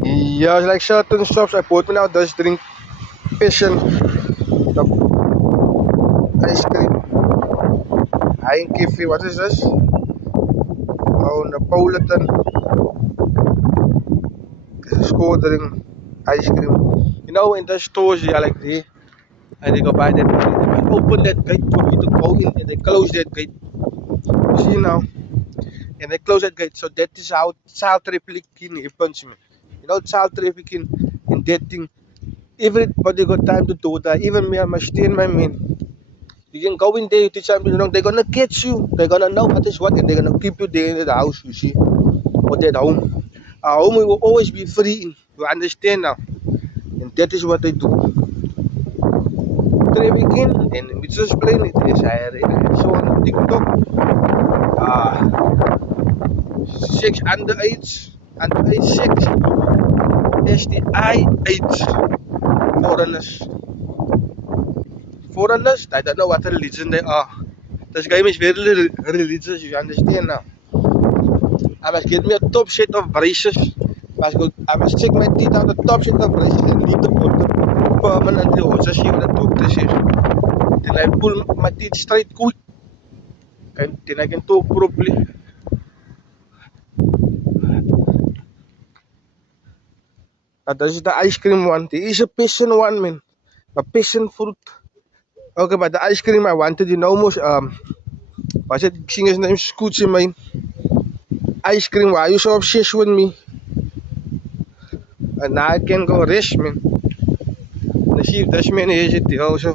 Yeah, like certain shops I bought me now does drink passion, the ice cream. I ain't give you what is this? Oh, Napolitan scoring ice cream. You know, in the stores, yeah, like the and they go buy that money. They might open that gate for you to go in, and they close that gate. You see now, and they close that gate. So that is how child trafficking happens, man. You know, child trafficking and that thing. Everybody got time to do that. Even me, I must stay in my man. You can go in there, you teach something wrong. They're gonna catch you. They're gonna know what is what, and they're gonna keep you there in the house. You see, or that home. Our home will always be free. You understand now, and that is what they do. Trafficking, and we just explain it. As I saw on TikTok, sex underage sex, STI AIDS, foreigners. Foreigners, I don't know what religion they are. This game is very religious, you understand now. I must get me a top set of braces. I must check my teeth out the top set of braces and leave the bottom permanently or just see what the doctor says. Then I pull my teeth straight quick and then I can talk properly. Now this is the ice cream one. There is a passion one, man. A passion fruit. Okay, but the ice cream I wanted, you know, most was it singer's name Scoochie, man. Ice cream, why are you so obsessed with me? And now I can go rest, man. Let's see if this man is it also.